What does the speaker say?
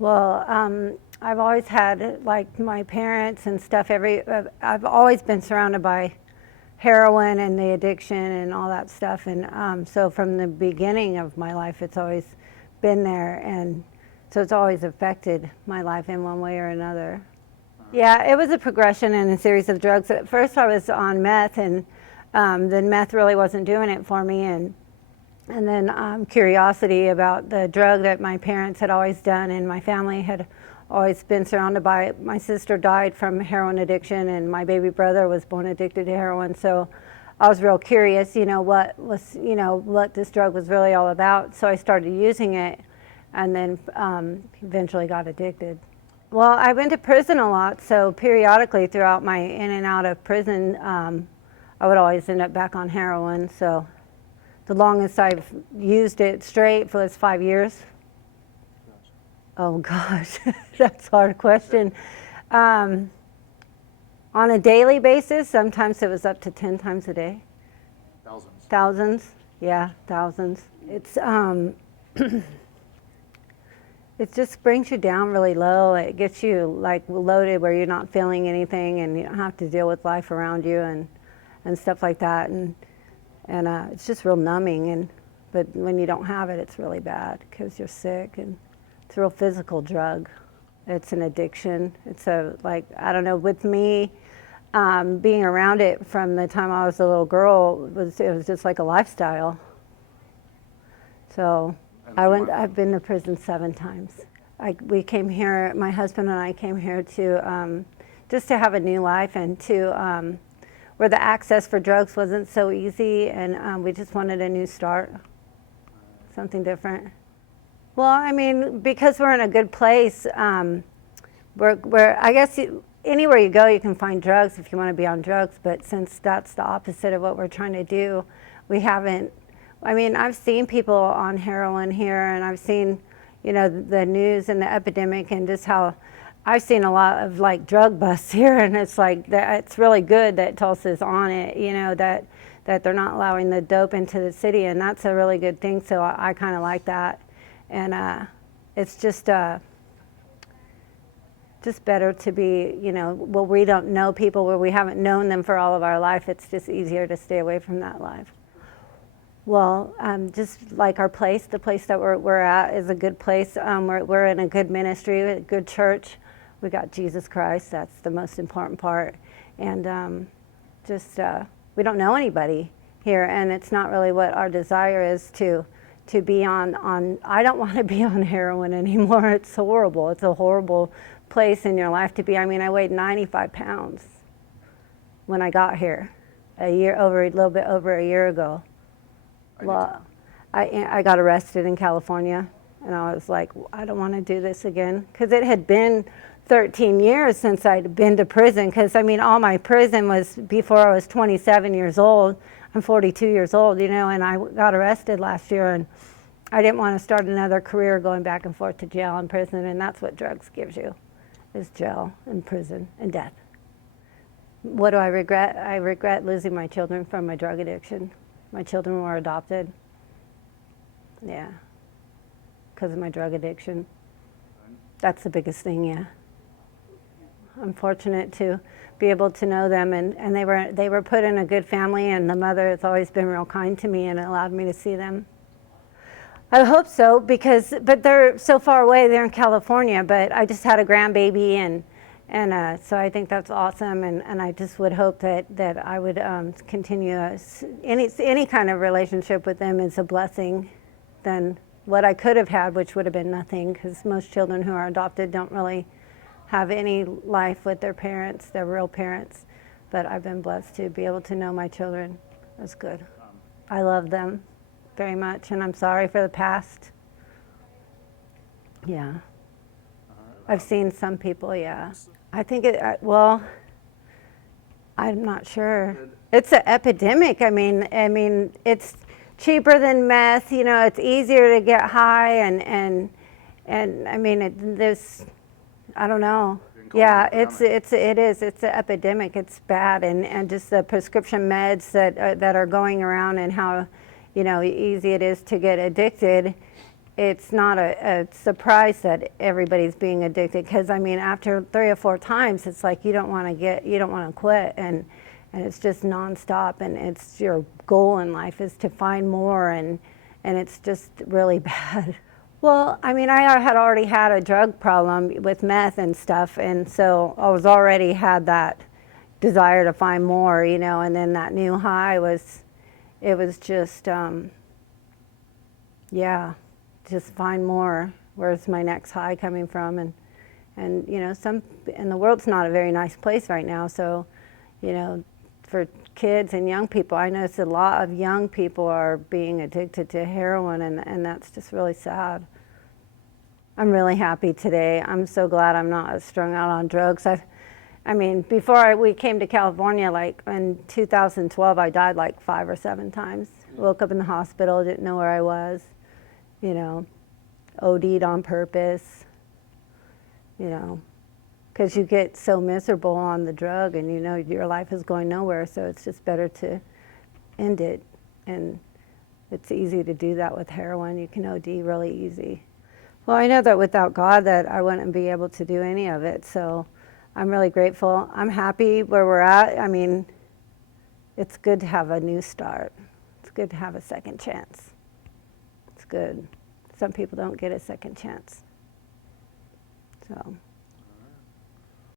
Well, I've always had, like, my parents and stuff, I've always been surrounded by heroin and the addiction and all that stuff. And so from the beginning of my life, it's always been there. And so it's always affected my life in one way or another. Yeah, it was a progression and a series of drugs. At first I was on meth, and then meth really wasn't doing it for me. And then curiosity about the drug that my parents had always done and my family had always been surrounded by. My sister died from heroin addiction, and my baby brother was born addicted to heroin. So I was real curious, what this drug was really all about. So I started using it, and then eventually got addicted. Well, I went to prison a lot, so periodically throughout my in and out of prison, I would always end up back on heroin. So the longest I've used it straight was 5 years. Oh gosh, that's a hard question. On a daily basis, sometimes it was up to 10 times a day. Thousands. Thousands, yeah, thousands. It's it just brings you down really low. It gets you like loaded where you're not feeling anything, and you don't have to deal with life around you and stuff like that. And it's just real numbing. But when you don't have it, it's really bad because you're sick, and it's a real physical drug. It's an addiction. It's I don't know, with me, being around it from the time I was a little girl, it was just like a lifestyle. So I've been to prison 7 times. We came here, my husband and I came here to just to have a new life, and to where the access for drugs wasn't so easy, and we just wanted a new start, something different. Well, I mean, because we're in a good place, we're I guess anywhere you go, you can find drugs if you want to be on drugs. But since that's the opposite of what we're trying to do, we haven't. I mean, I've seen people on heroin here, and I've seen, the news and the epidemic, and just how I've seen a lot of like drug busts here, and it's like it's really good that Tulsa's on it, that they're not allowing the dope into the city, and that's a really good thing. So I kind of like that. And it's just better to be, where we don't know people, where we haven't known them for all of our life. It's just easier to stay away from that life. Well, just like our place, the place that we're at is a good place. We're in a good ministry, a good church. We got Jesus Christ. That's the most important part. And we don't know anybody here, and it's not really what our desire is to be on. I don't want to be on heroin anymore. It's horrible. It's a horrible place in your life to be. I mean, I weighed 95 pounds when I got here, a little bit over a year ago. Well, I got arrested in California, and I was like, I don't want to do this again, because it had been 13 years since I'd been to prison, because I mean, all my prison was before I was 27 years old. I'm 42 years old, and I got arrested last year, and I didn't want to start another career going back and forth to jail and prison, and that's what drugs gives you, is jail and prison and death. What do I regret? I regret losing my children from my drug addiction. My children were adopted. Yeah, because of my drug addiction. That's the biggest thing, yeah. I'm fortunate to be able to know them, and they were put in a good family, and the mother has always been real kind to me and allowed me to see them. I hope so, but they're so far away. They're in California, but I just had a grandbaby, and so I think that's awesome, and I just would hope that I would continue any kind of relationship with them is a blessing than what I could have had, which would have been nothing, because most children who are adopted don't really have any life with their parents, their real parents. But I've been blessed to be able to know my children. That's good. I love them very much, and I'm sorry for the past. Yeah. I've seen some people, yeah. I think I'm not sure. It's an epidemic. I mean, it's cheaper than meth. It's easier to get high, and I mean, there's, I don't know. Yeah, it is. It's an epidemic. It's bad, and just the prescription meds that are going around, and how, easy it is to get addicted. it's not a surprise that everybody's being addicted, because I mean, after 3 or 4 times, it's like you don't want to quit, and it's just nonstop, and it's your goal in life is to find more, and it's just really bad. Well, I mean, I had already had a drug problem with meth and stuff, and so I was already had that desire to find more, you know, and then that new high was, it was just, yeah, just find more. Where's my next high coming from? And you know, and the world's not a very nice place right now, so, you know, for kids and young people, I notice a lot of young people are being addicted to heroin, and that's just really sad. I'm really happy today. I'm so glad I'm not strung out on drugs. I mean, before we came to California, like in 2012, I died like 5 or 7 times. Woke up in the hospital, didn't know where I was, you know, OD'd on purpose, you know, because you get so miserable on the drug and you know your life is going nowhere, so it's just better to end it. And it's easy to do that with heroin. You can OD really easy. Well, I know that without God that I wouldn't be able to do any of it, so I'm really grateful. I'm happy where we're at. I mean, it's good to have a new start. It's good to have a second chance. It's good. Some people don't get a second chance. So.